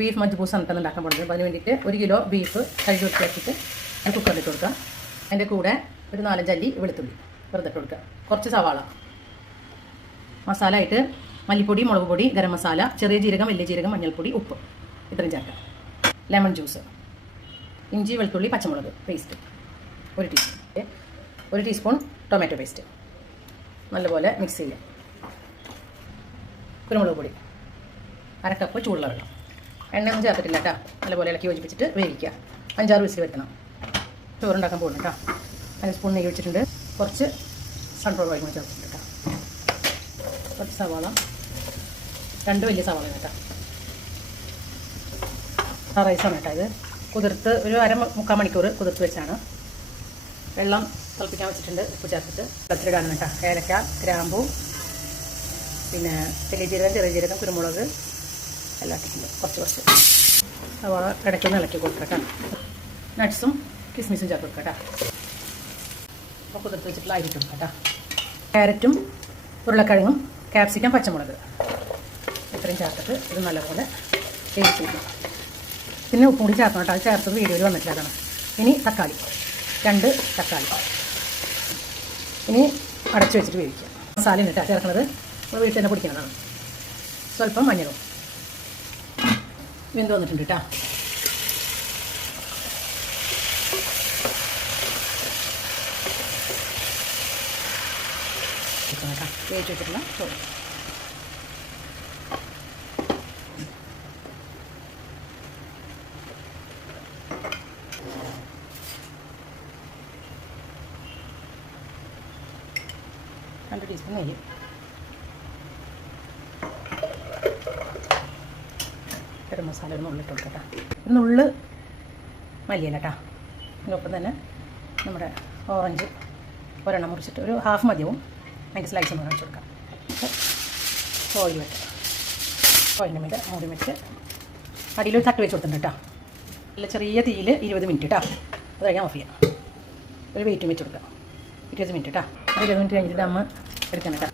Beef majboos എന്നിട്ട് ഉണ്ടാക്കാൻ പോകുന്നത്. അതിന് വേണ്ടിയിട്ട് 1 കിലോ ബീഫ് കഴുകി വൃത്തിയാക്കിയിട്ട് ഒരു കുക്കറിലിട്ട് കൊടുക്കുക. അതിൻ്റെ കൂടെ ഒരു 4-5 അല്ലി വെളുത്തുള്ളി വെറുതെ ഇട്ട് കൊടുക്കുക. കുറച്ച് സവാള, മസാല ആയിട്ട് മല്ലിപ്പൊടി, മുളക് പൊടി, ഗരം മസാല, ചെറിയ ജീരകം, വലിയ ജീരകം, മഞ്ഞൾപ്പൊടി, ഉപ്പ് ഇത്രയും ചേർക്കാം. ലെമൺ ജ്യൂസ്, ഇഞ്ചി വെളുത്തുള്ളി പച്ചമുളക് paste 1 teaspoon, 1 teaspoon tomato paste നല്ലപോലെ മിക്സ് ചെയ്യുക. കുരുമുളക് പൊടി, 1/2 കപ്പ് ചൂടുള്ള വെള്ളം. എണ്ണയൊന്നും ചേർത്തിട്ടില്ല കേട്ടോ. നല്ലപോലെ ഇളക്കി യോജിപ്പിച്ചിട്ട് വേവിക്കുക. 5-6 വിസിൽ വെക്കണം. ചോറുണ്ടാക്കാൻ പോകുന്നു കേട്ടോ. 1 സ്പൂൺ നെയ്യ് വെച്ചിട്ടുണ്ട്. കുറച്ച് സൺഫ്ലവർ ഓയിൽ കൂടി ചേർത്തിട്ടുണ്ട് കേട്ടോ. കുറച്ച് സവാള, 2 വലിയ സവാള കേട്ടോ. റൈസാണ് കേട്ടോ. ഇത് കുതിർത്ത് ഒരു 1/2-3/4 മണിക്കൂർ കുതിർത്ത് വെച്ചാണ്. വെള്ളം തിളപ്പിക്കാൻ വെച്ചിട്ടുണ്ട്. ഉപ്പ് ചേർത്തിട്ട് വെള്ളത്തിലിടാണ് കേട്ടോ. ഏലക്ക, ഗ്രാമ്പൂ, പിന്നെ വലിയ ജീരകം, ചെറിയ ജീരകം, കുരുമുളക് എല്ലാം ഇട്ടിട്ടുണ്ട്. കുറച്ച് സവാള ഇടയ്ക്കൊന്ന് ഇളക്കി കൊടുക്കട്ടോ. നട്ട്സും കിസ്മിസും ചേർത്ത് കൊടുക്കട്ടോ. അപ്പോൾ കുതിർത്ത് വെച്ചിട്ടുള്ള അരി ഇട്ട് കൊടുക്കട്ടോ. ക്യാരറ്റും ഉരുളക്കിഴങ്ങും ക്യാപ്സിക്കം, പച്ചമുളക് ഇത്രയും ചേർത്തിട്ട് ഇത് നല്ലപോലെ വേവിച്ച് വയ്ക്കും. പിന്നെ ഉപ്പും കൂടി ചേർക്കണം കേട്ടോ. അത് ചേർത്തത് വീഡിയോയിൽ വന്നിട്ടില്ല. അതാണ്. ഇനി തക്കാളി, 2 തക്കാളി ഇനി അടച്ചു വെച്ചിട്ട് വേവിക്കുക. മസാല ഇട്ടാണ് ചേർക്കുന്നത്. വീട്ടിൽ തന്നെ പൊടിക്കുന്നതാണ്. സ്വല്പം മഞ്ഞളും. വെന്ത് വന്നിട്ടുണ്ട് കേട്ടോ. വേവിച്ച് വെച്ചിട്ടുള്ള ചോറ്. രണ്ട് ടീസ്പൂൺ നെയ്യ്, ഗരം മസാല ഒരു നുള്ളിട്ട് കൊടുക്കട്ടോ. ഒരു നുള്ള് മല്ലിയില കേട്ടോ. അതിനൊപ്പം തന്നെ നമ്മുടെ ഓറഞ്ച് ഒരെണ്ണം മുറിച്ചിട്ട് ഒരു ഹാഫ് മതിയാവും. അതിൻ്റെ സ്ലൈസ് ഒന്ന് കാണിച്ചു കൊടുക്കാം. ഓയിൽ വെക്കാം. ഓയിലിന് വേണ്ടി മൂടി വെച്ച് അടിയിലൊരു തട്ട് വെച്ച് കൊടുത്തിട്ടുണ്ട് കേട്ടോ. നല്ല ചെറിയ തീയിൽ 20 മിനിറ്റ് കേട്ടോ. അത് കഴിഞ്ഞാൽ ഓഫ് ചെയ്യാം. ഒരു വെയിറ്റും വെച്ച് കൊടുക്കാം. 20 മിനിറ്റ് കേട്ടോ. 20 മിനിറ്റ് കഴിഞ്ഞിട്ട് അമ്മ എടുക്കണം കേട്ടോ.